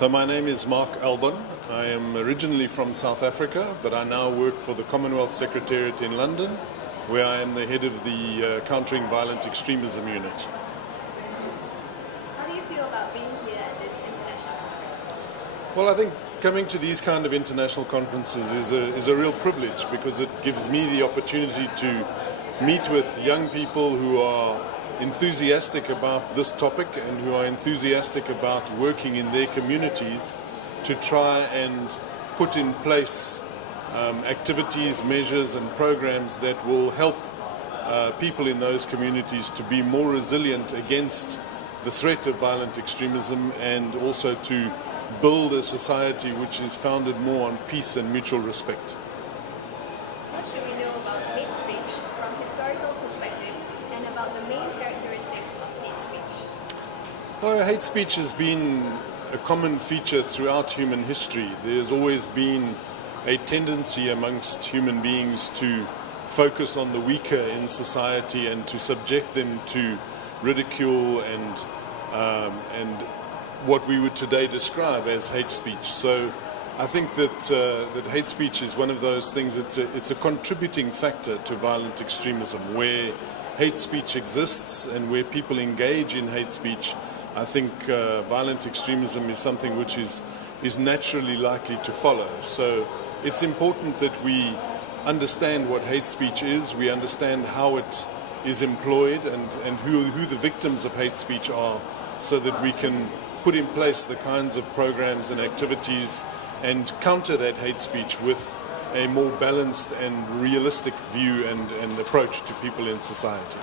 So my name is Mark Albon. I am originally from South Africa, but I now work for the Commonwealth Secretariat in London, where I am the head of the Countering Violent Extremism unit. How do you feel about being here at this international conference? Well, I think coming to these kind of international conferences is a real privilege, because it gives me the opportunity to meet with young people who are enthusiastic about this topic and who are enthusiastic about working in their communities to try and put in place activities, measures and programs that will help people in those communities to be more resilient against the threat of violent extremism, and also to build a society which is founded more on peace and mutual respect. What should we know about hate speech from historical perspective, and about the main characteristics of hate speech? Well, hate speech has been a common feature throughout human history. There's always been a tendency amongst human beings to focus on the weaker in society and to subject them to ridicule and what we would today describe as hate speech. So I think that hate speech is one of those things. It's a contributing factor to violent extremism. Where hate speech exists and where people engage in hate speech, I think violent extremism is something which is naturally likely to follow. So it's important that we understand what hate speech is, we understand how it is employed, and who the victims of hate speech are, so that we can put in place the kinds of programs and activities and counter that hate speech with a more balanced and realistic view and approach to people in society.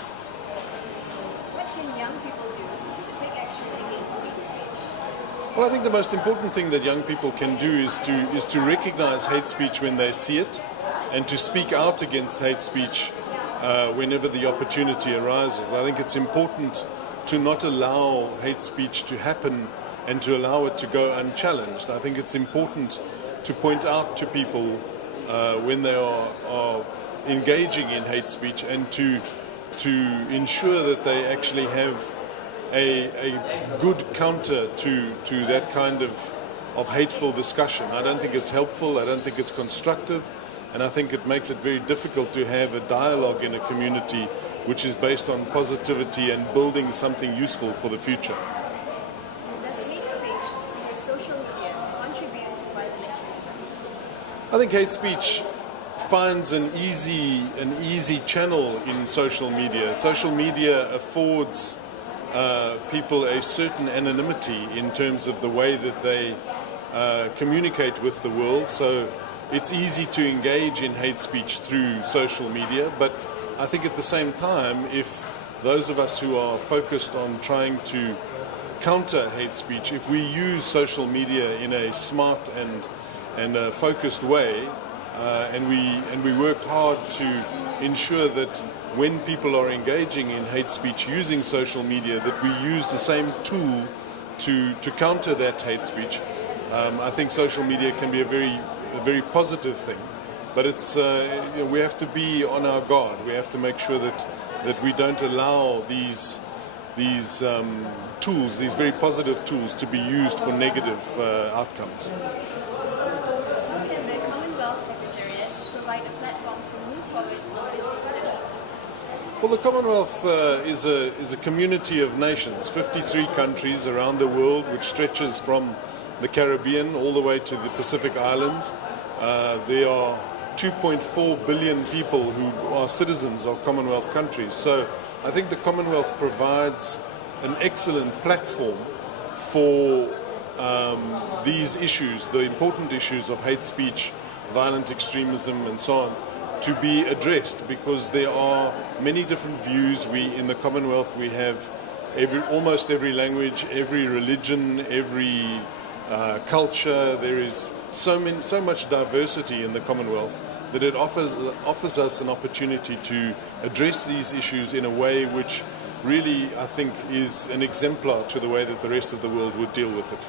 What can young people do to take action against hate speech? Well, I think the most important thing that young people can do is to recognize hate speech when they see it, and to speak out against hate speech whenever the opportunity arises. I think it's important to not allow hate speech to happen and to allow it to go unchallenged. I think it's important to point out to people when they are engaging in hate speech, and to ensure that they actually have a good counter to that kind of hateful discussion. I don't think it's helpful, I don't think it's constructive, and I think it makes it very difficult to have a dialogue in a community which is based on positivity and building something useful for the future. Does hate speech through social media contribute to violent extremism? I think hate speech finds an easy channel in social media. Social media affords people a certain anonymity in terms of the way that they communicate with the world. So it's easy to engage in hate speech through social media, but I think at the same time, if those of us who are focused on trying to counter hate speech, if we use social media in a smart and a focused way, and we work hard to ensure that when people are engaging in hate speech using social media, that we use the same tool to counter that hate speech, I think social media can be a very positive thing. But it's we have to be on our guard. We have to make sure that we don't allow these tools, these very positive tools, to be used for negative outcomes. How can the Commonwealth Secretariat provide a platform to move forward with this international? Well, the Commonwealth is a community of nations, 53 countries around the world, which stretches from the Caribbean all the way to the Pacific Islands. There are 2.4 billion people who are citizens of Commonwealth countries. So I think the Commonwealth provides an excellent platform for these issues, the important issues of hate speech, violent extremism and so on, to be addressed, because there are many different views. In the Commonwealth we have almost every language, every religion, every culture. There is so much diversity in the Commonwealth that it offers us an opportunity to address these issues in a way which really, I think, is an exemplar to the way that the rest of the world would deal with it.